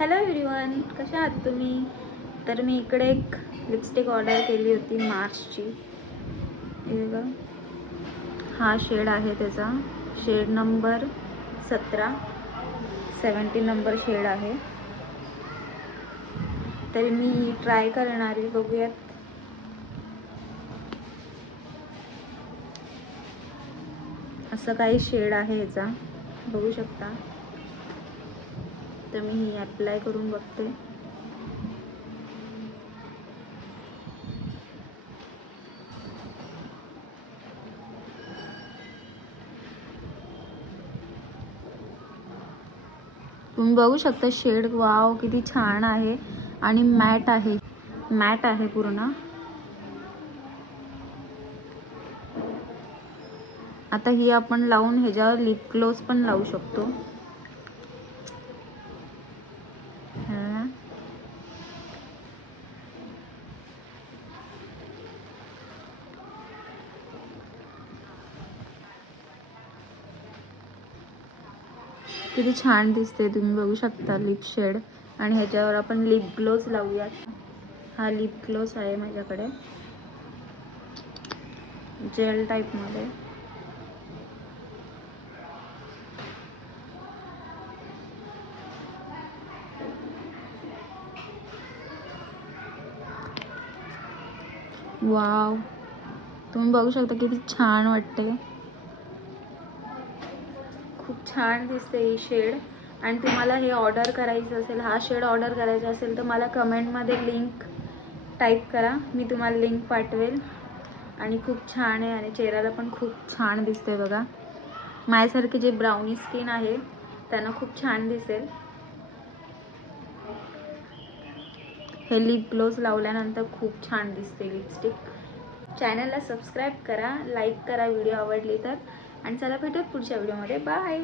Hello everyone, कशा आहात तुम्ही? तर मी इकडे एक लिपस्टिक ऑर्डर केली होती मार्सची. हे बघा, हा शेड आहे त्याचा, शेड नंबर 17 नंबर शेड आहे. तर मी ट्राय करणार आहे, बघूयात. असं काही शेड आहे याचा, बघू शकता. तर मी ही अप्लाय करून बघते. तुम्ही बघू शकता शेड, वाव किती छान आहे आणि मॅट आहे पूर्ण. आता ही आपण लावून ह्याच्यावर लिप ग्लोज पण लावू शकतो. किती छान दिसते, तुम्ही बघू शकता लिप शेड. आणि ह्याच्यावर आपण लिप ग्लोज लावूयात. हा लिप ग्लोज आहे माझ्याकडे, जेल टाइप मध्ये. वाव, तुम्ही बघू शकता किती छान वाटते, खूप छान दिसते ही शेड. आणि तुम्हाला हे ऑर्डर करायचं असेल, हा शेड ऑर्डर करायचा असेल तर मला कमेंटमध्ये लिंक टाईप करा, मी तुम्हाला लिंक पाठवेल. आणि खूप छान आहे आणि चेहऱ्याला पण खूप छान दिसते बघा. माझ्यासारखे जे ब्राउनी स्किन आहे त्यांना खूप छान दिसेल. हे लिप ग्लोज लावल्यानंतर खूप छान दिसते लिपस्टिक. चॅनलला सबस्क्राईब करा, लाईक करा व्हिडिओ आवडली तर. आणि चला भेटूयात पुढच्या व्हिडिओमध्ये. बाय.